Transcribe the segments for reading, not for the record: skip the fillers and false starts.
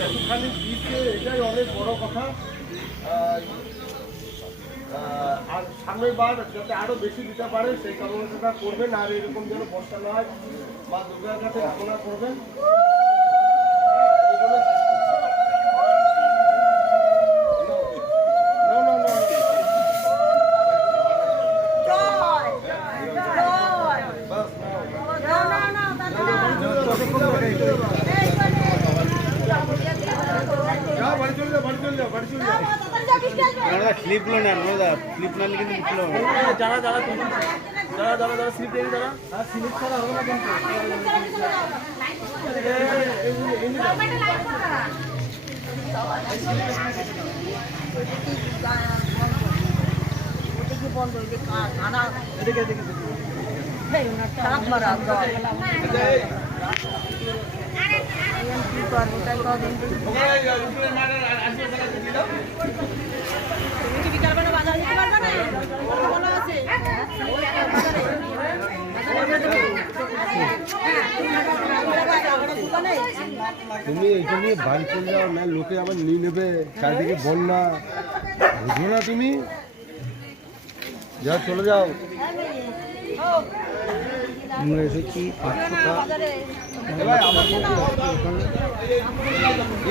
যতখানি দিচ্ছে এটাই অনেক বড় কথা। আর সামনের বার যাতে আরো বেশি দিতে পারে সেই কামনাটা করবেন। আর এরকম যেন বর্ষা না হয় বা দুর্গার কাছে কামনা করবেন। স্লিপগুলো নেন স্লিপ না কিন্তু যারা যারা যারা যারা যারা স্লিপ দিয়ে যারা স্লিপ ছাড়া হবে না কিন্তু বন্ধ আনা এদিকে মারা কি করবো তাই কদিন বিকালবেলা বাজার দিতে পারবে না ভালো আছে তুমি এইটা নিয়ে বাড়ি চলে যাও না, লোকে আবার নিয়ে নেবে, চারিদিকে বন্যা, বুঝো না তুমি? যাও চলে যাও। এসেছি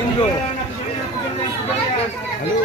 ইন্দ্র হ্যালো